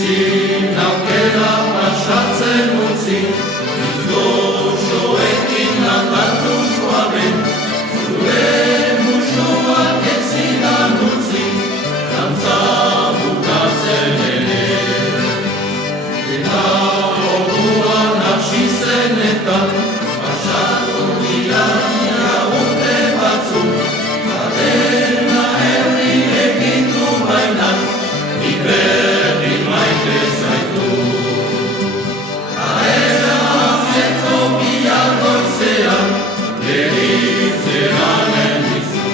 Ezin aukera pasatzen utzi, goxoekin landatu suaben, zure musuak ezidan utzi, dantza bukatzen ere. Eta orduan hasi zen eta pasatu dira urte batzuk, dena herri egin du baina, berdin maite zaitu. Aerazeko bihar goizean, gerizeranen dizu.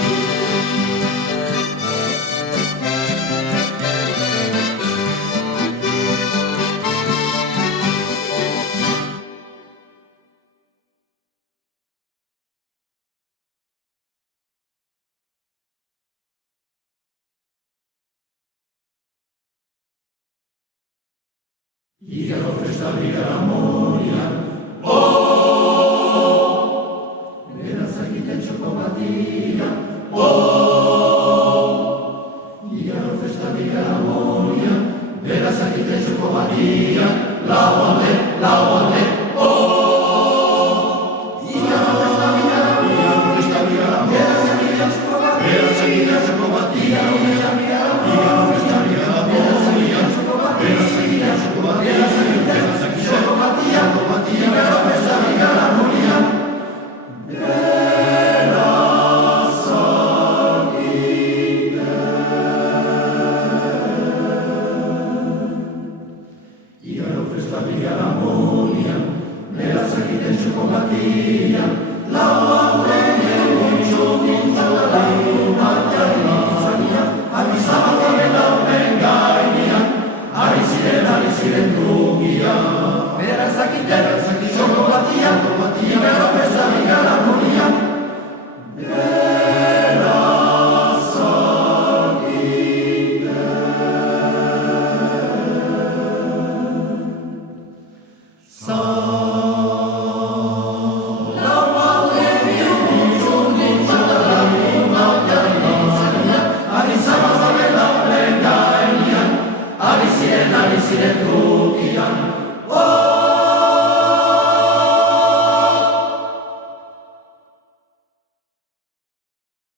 Igaro festa bigara morian, beraz egiten txoko batian, Igaro festa bigara morian, beraz egiten txoko batian, lauande, Igaro festa bigara morian, beraz egiten txoko batian, Silencio.